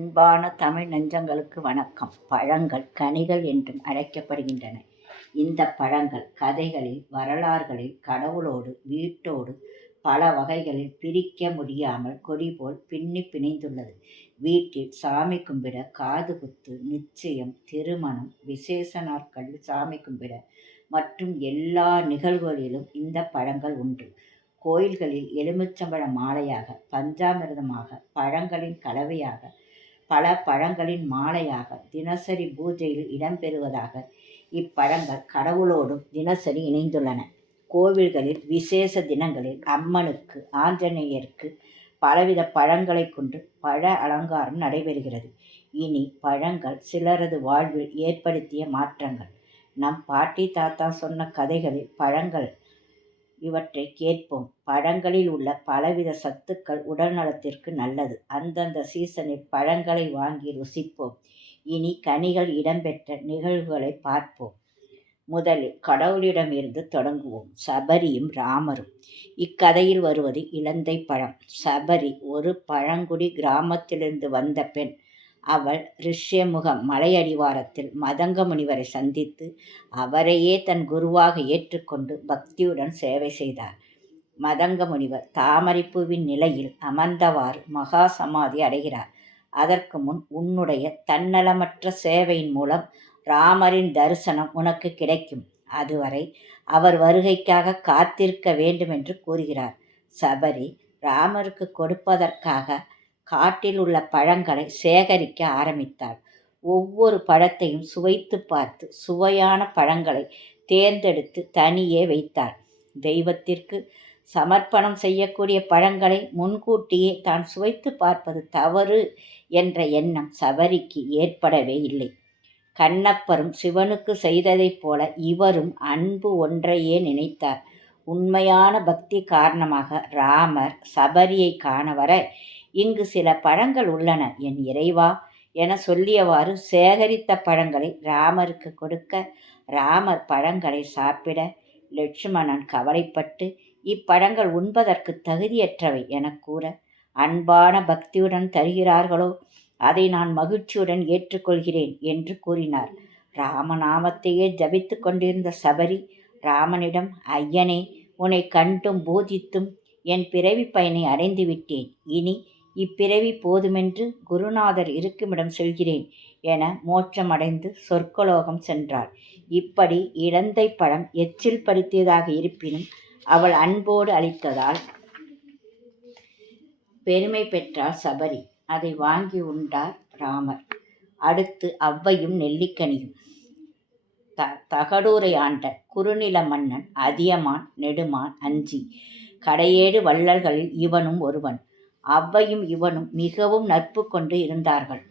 அன்பான தமிழ் நெஞ்சங்களுக்கு வணக்கம். பழங்கள் கனிகள் என்றும் அழைக்கப்படுகின்றன. இந்த பழங்கள் கதைகளில் வரலாறுகளில் கடவுளோடு வீட்டோடு பல வகைகளில் பிரிக்க முடியாமல் கொடி போல் பின்னி பிணைந்துள்ளது. வீட்டில் சாமி கும்பிட காது குத்து நிச்சயம் திருமணம் விசேஷ நாட்களில் சாமி கும்பிட மற்றும் எல்லா நிகழ்வுகளிலும் இந்த பழங்கள் உண்டு. கோயில்களில் எலுமிச்சம்பழ மாலையாக பஞ்சாமிர்தமாக பழங்களின் கலவையாக பல பழங்களின் மாலையாக தினசரி பூஜையில் இடம்பெறுவதாக இப்பழங்கள் கடவுளோடும் தினசரி இணைந்துள்ளன. கோவில்களில் விசேஷ தினங்களில் அம்மனுக்கு ஆஞ்சநேயருக்கு பலவித பழங்களை கொண்டு பழ அலங்காரம் நடைபெறுகிறது. இனி பழங்கள் சிலரது வாழ்வில் ஏற்படுத்திய மாற்றங்கள். நம் பாட்டி தாத்தா சொன்ன கதைகளில் பழங்கள் இவற்றை கேட்போம். பழங்களில் உள்ள பலவித சத்துக்கள் உடல் நலத்திற்கு நல்லது. அந்தந்த சீசனில் பழங்களை வாங்கி ருசிப்போம். இனி கனிகள் இடம்பெற்ற நிகழ்வுகளை பார்ப்போம். முதலில் கடவுளிடமிருந்து தொடங்குவோம். சபரியும் ராமரும். இக்கதையில் வருவது இலந்தை பழம். சபரி ஒரு பழங்குடி கிராமத்திலிருந்து வந்த பெண். அவள் ரிஷ்யமுகம் மலையடிவாரத்தில் மதங்க முனிவரை சந்தித்து அவரையே தன் குருவாக ஏற்றுக்கொண்டு பக்தியுடன் சேவை செய்தார். மதங்க முனிவர் தாமரைப்பூவின் நிலையில் அமர்ந்தவாறு மகா சமாதி அடைகிறார். அதற்கு முன் உன்னுடைய தன்னலமற்ற சேவையின் மூலம் ராமரின் தரிசனம் உனக்கு கிடைக்கும். அதுவரை அவர் வருகைக்காக காத்திருக்க வேண்டும் என்று கூறுகிறார். சபரி ராமருக்கு கொடுப்பதற்காக காட்டில் உள்ள பழங்களை சேகரிக்க ஆரம்பித்தாள். ஒவ்வொரு பழத்தையும் சுவைத்து பார்த்து சுவையான பழங்களை தேர்ந்தெடுத்து தனியே வைத்தாள். தெய்வத்திற்கு சமர்ப்பணம் செய்யக்கூடிய பழங்களை முன்கூட்டியே தான் சுவைத்து பார்ப்பது தவறு என்ற எண்ணம் சபரிக்கு ஏற்படவே இல்லை. கண்ணப்பரும் சிவனுக்கு செய்ததைப் போல இவரும் அன்பு ஒன்றையே நினைத்தார். உண்மையான பக்தி காரணமாக ராமர் சபரியை காண வர இங்கு சில பழங்கள் உள்ளன என் இறைவா என சொல்லியவாறு சேகரித்த பழங்களை ராமருக்கு கொடுக்க ராமர் பழங்களை சாப்பிட லட்சுமணன் கவலைப்பட்டு இப்பழங்கள் உண்பதற்கு தகுதியற்றவை என கூற அன்பான பக்தியுடன் தருகிறார்களோ அதை நான் மகிழ்ச்சியுடன் ஏற்றுக்கொள்கிறேன் என்று கூறினார். ராமநாமத்தையே ஜபித்து கொண்டிருந்த சபரி ராமனிடம் ஐயனே உன்னை கண்டும் போதித்தும் என் பிறவி பயனை அடைந்து விட்டேன் இனி இப்பிறவி போதுமென்று குருநாதர் இருக்குமிடம் செல்கிறேன் என மோட்சமடைந்து சொர்க்கலோகம் சென்றார் இப்படி இடந்தை பழம் எச்சில் படுத்தியதாக இருப்பினும் அவள் அன்போடு அளித்ததால் பெருமை பெற்றார் சபரி. அதை வாங்கி உண்டார் ராமர். அடுத்து அவ்வையும் நெல்லிக்கனியும். த தகடூரை ஆண்ட குறுநில மன்னன் அதியமான் நெடுமான் அஞ்சி. கடையேடு வள்ளல்களில் இவனும் ஒருவன். அவ்வையும் இவனும் மிகவும் நட்பு கொண்டு இருந்தார்கள்.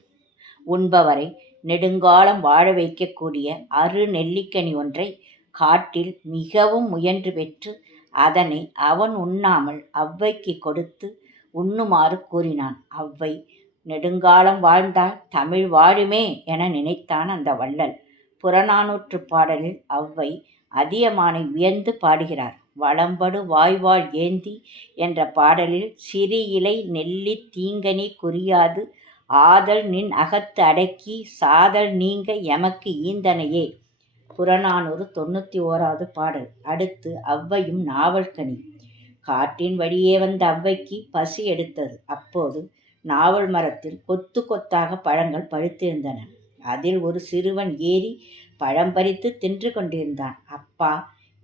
உண்பவரை நெடுங்காலம் வாழ வைக்கக்கூடிய அரு நெல்லிக்கனி ஒன்றை காட்டில் மிகவும் முயன்று பெற்று அதனை அவன் உண்ணாமல் அவ்வைக்கு கொடுத்து உண்ணுமாறு கூறினான். அவ்வை நெடுங்காலம் வாழ்ந்தால் தமிழ் வாழுமே என நினைத்தான் அந்த வள்ளல். புறநானூற்று பாடலில் அவ்வை அதியமானை வியந்து பாடுகிறார். வளம்படு வாய்வாள் ஏந்தி என்ற பாடலில் சிறு இலை நெல்லி தீங்கனி குறியாது ஆதல் நின் அகத்து அடக்கி சாதல் நீங்க எமக்கு ஈந்தனையே. புறநானூறு தொண்ணூற்றி ஓராவது பாடல். அடுத்து அவ்வையும் நாவல்கனி காட்டின் வழியே வந்த அவ்வைக்கு பசி எடுத்தது. அப்போது நாவல் மரத்தில் கொத்து கொத்தாக பழங்கள் பழுத்திருந்தன. அதில் ஒரு சிறுவன் ஏறி பழம் பறித்து தின்று கொண்டிருந்தான். அப்பா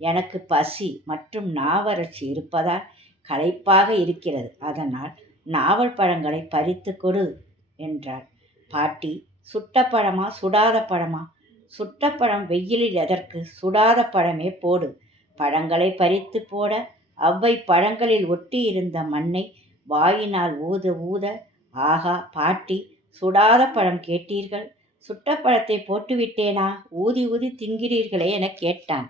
எனக்கு பசி மற்றும் நாவறட்சி இருப்பதால் களைப்பாக இருக்கிறது. அதனால் நாவல் பழங்களை பறித்து கொடு என்றார் பாட்டி சுட்ட பழமா சுடாத பழமா? சுட்ட பழம் வெயிலில் எதற்கு? சுடாத பழமே போடு. பழங்களை பறித்து போட அவ்வை பழங்களில் ஒட்டி இருந்த மண்ணை வாயினால் ஊத ஊத ஆகா பாட்டி சுடாத பழம் கேட்டீர்கள். சுட்ட பழத்தை போட்டுவிட்டேனா? ஊதி ஊதி திங்கிறீர்களே என கேட்டான்.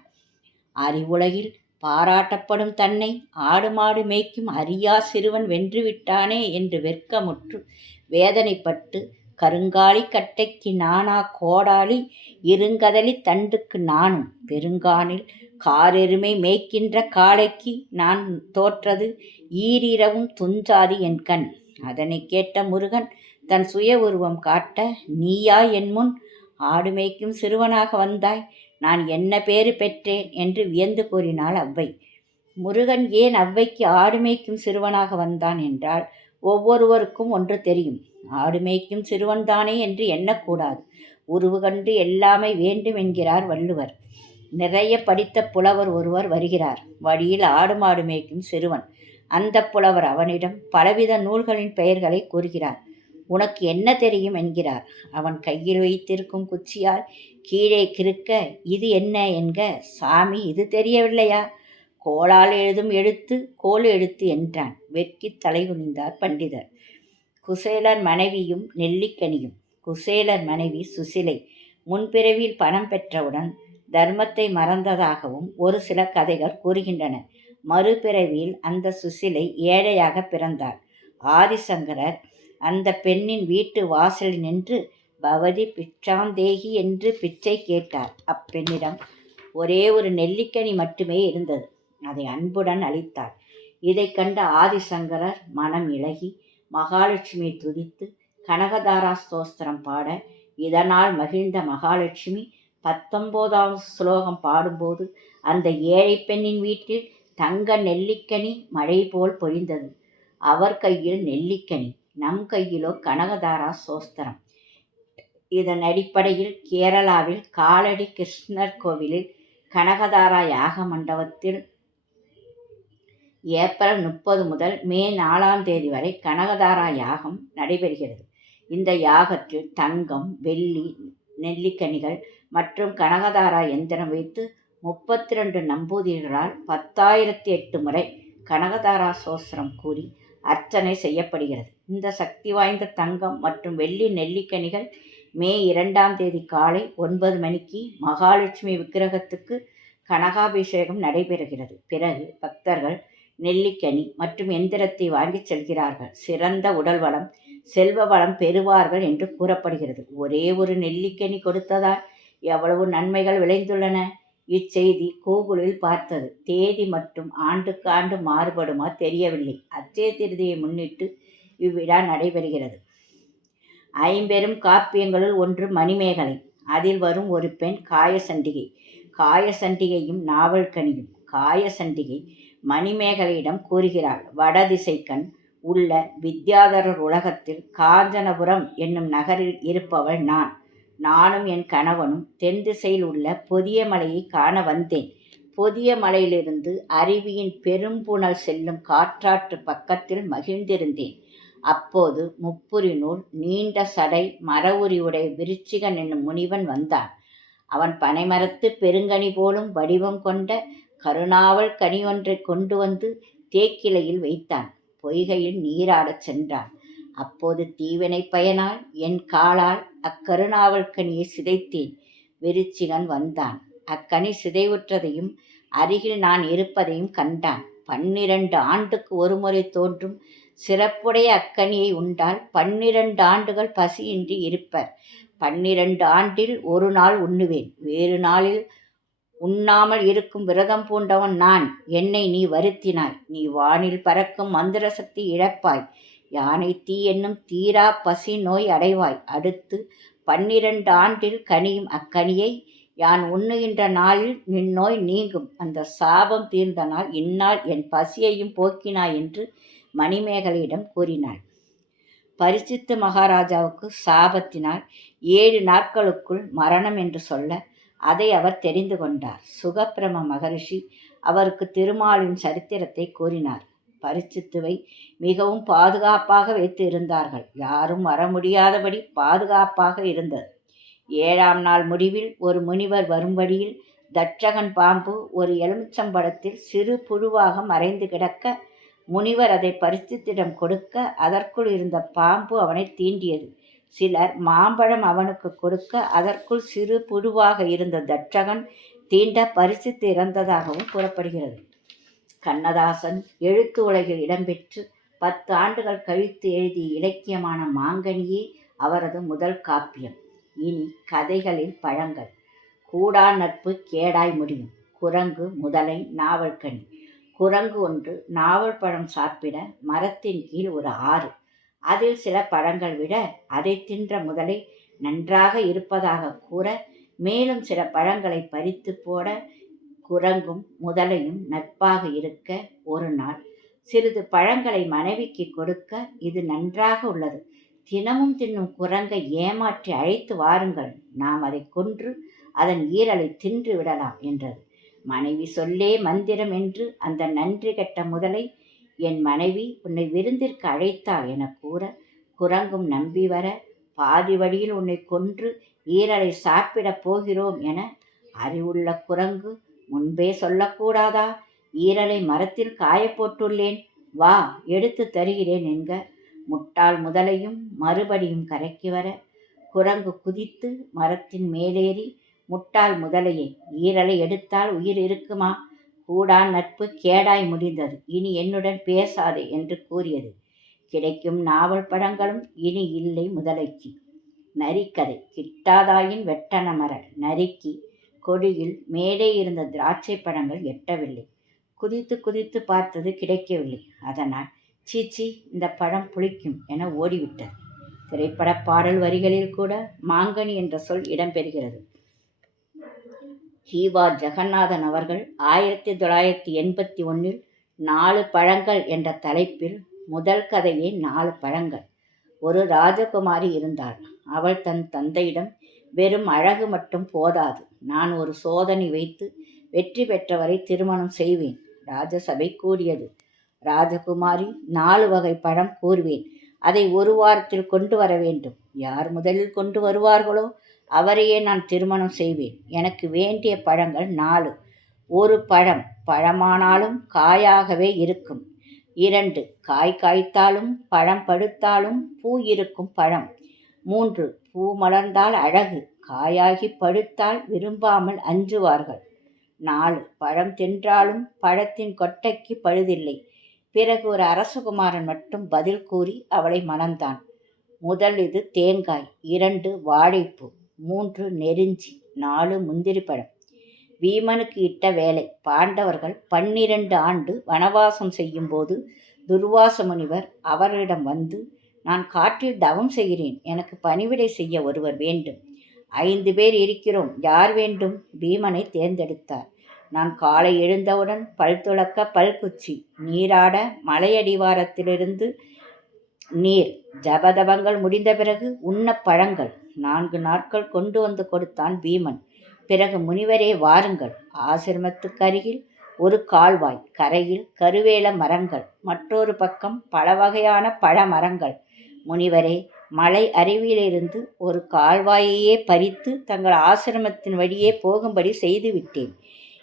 அறிவுலகில் பாராட்டப்படும் தன்னை ஆடு மாடு மேய்க்கும் அரியா சிறுவன் வென்றுவிட்டானே என்று வெட்கமுற்று வேதனைப்பட்டு கருங்காலி கட்டைக்கு நானா கோடாளி இருங்கதலி தண்டுக்கு நானும் பெருங்கானில் காரெருமை மேய்க்கின்ற காளைக்கு நான் தோற்றது ஈரிரவும் துஞ்சாது என் கண். அதனை கேட்ட முருகன் தன் சுய உருவம் காட்ட நீயா என் முன் ஆடு மேய்க்கும் சிறுவனாக வந்தாய். நான் என்ன பேறு பெற்றேன் என்று வியந்து கூறினாள் அவ்வை. முருகன் ஏன் அவ்வைக்கு ஆடு மேய்க்கும் சிறுவனாக வந்தான் என்றால் ஒவ்வொருவருக்கும் ஒன்று தெரியும். ஆடு மேய்க்கும் சிறுவன்தானே என்று எண்ணக்கூடாது. உருவு கண்டு எல்லாமே வேண்டும் என்கிறார் வள்ளுவர். நிறைய படித்த புலவர் ஒருவர் வருகிறார். வழியில் ஆடு மாடு மேய்க்கும் சிறுவன். அந்த புலவர் அவனிடம் பலவித நூல்களின் பெயர்களை கூறுகிறார். உனக்கு என்ன தெரியும் என்கிறார். அவன் கையில் வைத்திருக்கும் குச்சியால் கீழே கிறுக்க இது என்ன என்க? சாமி இது தெரியவில்லையா? கோளால் எழுதும் எழுத்து கோல் எழுத்து என்றான். வெட்கி தலை குனிந்தார் பண்டிதர். குசேலர் மனைவியும் நெல்லிக்கனியும். குசேலர் மனைவி சுசிலை முன்பிறவியில் பணம் பெற்றவுடன் தர்மத்தை மறந்ததாகவும் ஒரு சில கதைகள் கூறுகின்றன. மறுபிறவியில் அந்த சுசிலை ஏழையாக பிறந்தார். ஆதிசங்கரர் அந்த பெண்ணின் வீட்டு வாசலில் நின்று பவதி பிச்சாந்தேகி என்று பிச்சை கேட்டார். அப்பெண்ணிடம் ஒரே ஒரு நெல்லிக்கனி மட்டுமே இருந்தது. அதை அன்புடன் அளித்தார் இதை கண்ட ஆதிசங்கரர் மனம் இழகி மகாலட்சுமியை துதித்து கனகதாரா ஸ்தோஸ்திரம் பாட இதனால் மகிழ்ந்த மகாலட்சுமி பத்தொம்போதாவது ஸ்லோகம் பாடும்போது அந்த ஏழை பெண்ணின் வீட்டில் தங்க நெல்லிக்கனி மழை போல் பொழிந்தது. அவர் கையில் நெல்லிக்கனி. நம் கையிலோ கனகதாரா சோஸ்திரம். இதன் அடிப்படையில் கேரளாவில் காலடி கிருஷ்ணர் கோவிலில் கனகதாரா யாக மண்டபத்தில் ஏப்ரல் முப்பது முதல் மே நாலாம் தேதி வரை கனகதாரா யாகம் நடைபெறுகிறது. இந்த யாகத்தில் தங்கம் வெள்ளி நெல்லிக்கனிகள் மற்றும் கனகதாரா எந்திரம் வைத்து முப்பத்தி ரெண்டு நம்பூதிரிகளால் பத்தாயிரத்தி எட்டு முறை கனகதாரா சோஸ்திரம் கூறி அர்ச்சனை செய்யப்படுகிறது. இந்த சக்தி வாய்ந்த தங்கம் மற்றும் வெள்ளி நெல்லிக்கனிகள் மே இரண்டாம் தேதி காலை ஒன்பது மணிக்கு மகாலட்சுமி விக்கிரகத்துக்கு கனகாபிஷேகம் நடைபெறுகிறது. பிறகு பக்தர்கள் நெல்லிக்கனி மற்றும் எந்திரத்தை வாங்கிச் செல்கிறார்கள். சிறந்த உடல் வளம் செல்வ வளம் பெறுவார்கள் என்று கூறப்படுகிறது. ஒரே ஒரு நெல்லிக்கனி கொடுத்ததால் எவ்வளவு நன்மைகள் விளைந்துள்ளன? இச்செய்தி கூகுளில் பார்த்தது. தேதி மற்றும் ஆண்டுக்கு ஆண்டு மாறுபடுமா தெரியவில்லை. அச்சய திருதியை முன்னிட்டு இவ்விழா நடைபெறுகிறது. ஐம்பெரும் காப்பியங்களுள் ஒன்று மணிமேகலை. அதில் வரும் ஒரு பெண் காயசண்டிகை. காயசண்டிகையும் நாவல் கனியும் காயசண்டிகை மணிமேகலையிடம் கூறுகிறாள் வடதிசைக்கண் உள்ள வித்யாதரர் உலகத்தில் காஞ்சனபுரம் என்னும் நகரில் இருப்பவள் நான். நானும் என் கணவனும் தென் திசையில் உள்ள பொதிய மலையை காண வந்தேன். பொதிய மலையிலிருந்து அருவியின் பெரும்புணல் செல்லும் காற்றாற்று பக்கத்தில் மகிழ்ந்திருந்தேன். அப்போது முப்புரி நூல் நீண்ட சடை மரவுரி உடை விருச்சிகன் என்னும் முனிவன் வந்தான். அவன் பனைமரத்து பெருங்கனி போலும் வடிவம் கொண்ட கருணாவல் கனி ஒன்றை கொண்டு வந்து தேக்கிளையில் வைத்தான். பொய்கையில் நீராடச் சென்றான். அப்போது தீவினை பயனால் என் காலால் அக்கருணாவல் கனியை சிதைத்தேன். விருச்சிகன் வந்தான். அக்கனி சிதைவுற்றதையும் அருகில் நான் இருப்பதையும் கண்டான். பன்னிரண்டு ஆண்டுக்கு ஒருமுறை தோன்றும் சிறப்புடைய அக்கனியை உண்டால் பன்னிரண்டு ஆண்டுகள் பசியின்றி இருப்பர். பன்னிரண்டு ஆண்டில் ஒரு நாள் உண்ணுவேன். வேறு நாளில் உண்ணாமல் இருக்கும் விரதம் பூண்டவன் நான். என்னை நீ வருத்தினாய். நீ வானில் பறக்கும் மந்திர சக்தி இழப்பாய். யானை தீ என்னும் தீரா பசி நோய் அடைவாய். அடுத்து பன்னிரண்டு ஆண்டில் கனியும் அக்கனியை யான் உண்ணுகின்ற நாளில் நின்னோய் நீங்கும். அந்த சாபம் தீர்ந்த நாள் இந்நாள் என் பசியையும் போக்கினாய் என்று மணிமேகலையிடம் கூறினாள். பரிசித்து மகாராஜாவுக்கு சாபத்தினால் ஏழு நாட்களுக்குள் மரணம் என்று சொல்ல அதை அவர் தெரிந்து கொண்டார். சுகப்பிரம மகரிஷி அவருக்கு திருமாலின் சரித்திரத்தை கூறினார். பரிசுத்துவை மிகவும் பாதுகாப்பாக வைத்து இருந்தார்கள் யாரும் வர முடியாதபடி பாதுகாப்பாக இருந்தது. ஏழாம் நாள் முடிவில் ஒரு முனிவர் வரும்படியில் தட்சகன் பாம்பு ஒரு எலுமிச்சம்பழத்தில் சிறு புழுவாக மறைந்து கிடக்க முனிவர் அதை பரிசுத்திடம் கொடுக்க அதற்குள் இருந்த பாம்பு அவனை தீண்டியது. சிலர் மாம்பழம் அவனுக்கு கொடுக்க அதற்குள் சிறு புழுவாக இருந்த தட்சகன் தீண்ட பரிசுத்து இறந்ததாகவும் கூறப்படுகிறது. கண்ணதாசன் எழுத்து உலகில் இடம்பெற்று பத்து ஆண்டுகள் கழித்து எழுதிய இலக்கியமான மாங்கனியே அவரது முதல் காப்பியம். இனி கதைகளில் பழங்கள். கூடா நட்பு கேடாய் முடியும். குரங்கு முதலை நாவல்கனி. குரங்கு ஒன்று நாவல் பழம் சாப்பிட மரத்தின் கீழ் ஒரு ஆறு. அதில் சில பழங்கள் விட அதை தின்ற முதலை நன்றாக இருப்பதாக கூற மேலும் சில பழங்களை பறித்து போட குரங்கும் முதலையும் நட்பாக இருக்க ஒரு நாள். சிறிது பழங்களை மனைவிக்கு கொடுக்க இது நன்றாக உள்ளது. தினமும் தின்னும் குரங்கை ஏமாற்றி அழைத்து வாருங்கள். நாம் அதை கொன்று அதன் ஈரலை தின்று விடலாம் என்றது. மனைவி சொல்லே மந்திரம் என்று அந்த நன்றி கெட்ட முதலை என் மனைவி உன்னை விருந்திற்கு அழைத்தாள் என கூற குரங்கும் நம்பி வர பாதி வழியில் உன்னை கொன்று ஈரலை சாப்பிடப் போகிறோம் என அறிவுள்ள குரங்கு முன்பே சொல்லக்கூடாதா? ஈரலை மரத்தில் காயப்போட்டுள்ளேன் வா எடுத்து தருகிறேன் என்க. முட்டாள் முதலையும் மறுபடியும் கரைக்கு வர. குரங்கு குதித்து மரத்தின் மேலேறி முட்டாள் முதலையை ஈரலை எடுத்தால் உயிர் இருக்குமா? கூடான் நட்பு கேடாய் முடிந்தது. இனி என்னுடன் பேசாதே என்று கூறியது. கிடைக்கும் நாவல் படங்களும் இனி இல்லை முதலைக்கு. நரிக்கதை. கிட்டாதாயின் வெட்டன மரல். நரிக்கி கொடியில் மேலே இருந்த திராட்சை பழங்கள் எட்டவில்லை. குதித்து குதித்து பார்த்தது கிடைக்கவில்லை. அதனால் சீச்சி இந்த பழம் புளிக்கும் என ஓடிவிட்டது. திரைப்பட பாடல் வரிகளில் கூட மாங்கனி என்ற சொல் இடம்பெறுகிறது. ஹீவா ஜெகநாதன் அவர்கள் ஆயிரத்தி தொள்ளாயிரத்தி எண்பத்தி ஒன்றில் நாலு பழங்கள் என்ற தலைப்பில் முதல் கதையே நாலு பழங்கள். ஒரு ராஜகுமாரி இருந்தாள். அவள் தன் தந்தையிடம் வெறும் அழகு மட்டும் போதாது. நான் ஒரு சோதனை வைத்து வெற்றி பெற்றவரை திருமணம் செய்வேன். ராஜசபை கூறியது. ராஜகுமாரி நாலு வகை பழம் கூறுவேன். அதை ஒரு வாரத்தில் கொண்டு வர வேண்டும். யார் முதலில் கொண்டு வருவார்களோ அவரையே நான் திருமணம் செய்வேன். எனக்கு வேண்டிய பழங்கள் நாலு. ஒரு பழம் பழமானாலும் காயாகவே இருக்கும். இரண்டு காய் காய்த்தாலும் பழம் படுத்தாலும் பூ இருக்கும் பழம். மூன்று பூ மலர்ந்தால் அழகு காயாகி படுத்தால் விரும்பாமல் அஞ்சுவார்கள். நாலு பழம் தின்றாலும் பழத்தின் கொட்டைக்கு பழுதில்லை. பிறகு ஒரு அரசகுமாரன் மட்டும் பதில் கூறி அவளை மணந்தான். முதல் இது தேங்காய் இரண்டு வாழைப்பூ மூன்று நெருஞ்சி நாலு முந்திரி பழம். வீமனுக்கு இட்ட வேலை பாண்டவர்கள் பன்னிரண்டு ஆண்டு வனவாசம் செய்யும்போது துர்வாச முனிவர் அவரிடம் வந்து நான் காற்றில் தவம் செய்கிறேன். எனக்கு பணிவிடை செய்ய ஒருவர் வேண்டும். ஐந்து பேர் இருக்கிறோம். யார் வேண்டும்? பீமனை தேர்ந்தெடுத்தார். நான் காலை எழுந்தவுடன் பல் துளக்க பல்குச்சி நீராட மலையடிவாரத்திலிருந்து நீர் ஜபதபங்கள் முடிந்த பிறகு உண்ண பழங்கள். நான்கு நாட்கள் கொண்டு வந்து கொடுத்தான் பீமன். பிறகு முனிவரே வாருங்கள். ஆசிரமத்துக்கு அருகில் ஒரு கால்வாய் கரையில் கருவேல மரங்கள் மற்றொரு பக்கம் பல வகையான பழ மரங்கள் முனிவரே மலை அருவியிலிருந்து ஒரு கால்வாயையே பறித்து தங்கள் ஆசிரமத்தின் வழியே போகும்படி செய்துவிட்டேன்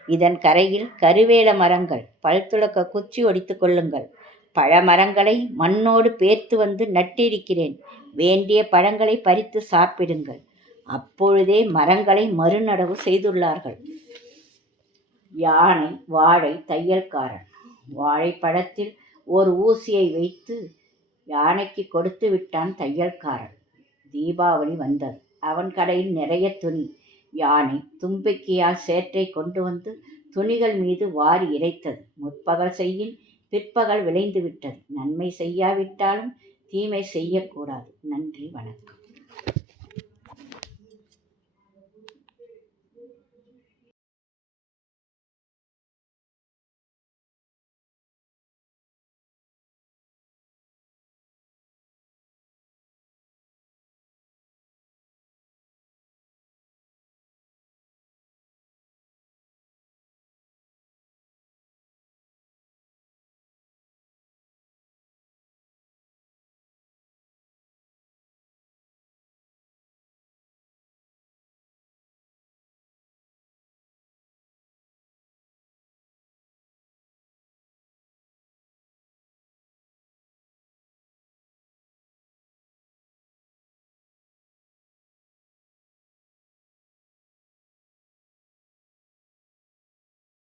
இதன் கரையில் கருவேல மரங்கள் பல்துளக்க குச்சி ஒடித்து கொள்ளுங்கள். பழமரங்களை மண்ணோடு பேர்த்து வந்து நட்டிருக்கிறேன். வேண்டிய பழங்களை பறித்து சாப்பிடுங்கள். அப்பொழுதே மரங்களை மறுநடவு செய்துள்ளார்கள். யானை வாழை தையல்காரன். வாழைப்பழத்தில் ஒரு ஊசியை வைத்து யானைக்கு கொடுத்து விட்டான் தையல்காரன். தீபாவளி வந்தது. அவன் கடையில் நிறைய துணி யானை தும்பிக்கையால் சேற்றை கொண்டு வந்து துணிகள் மீது வாரி இறைத்தது. முற்பகல் செய்யின் பிற்பகல் விளைந்து விட்டது நன்மை செய்யாவிட்டாலும் தீமை செய்யக்கூடாது. நன்றி வணக்கம்.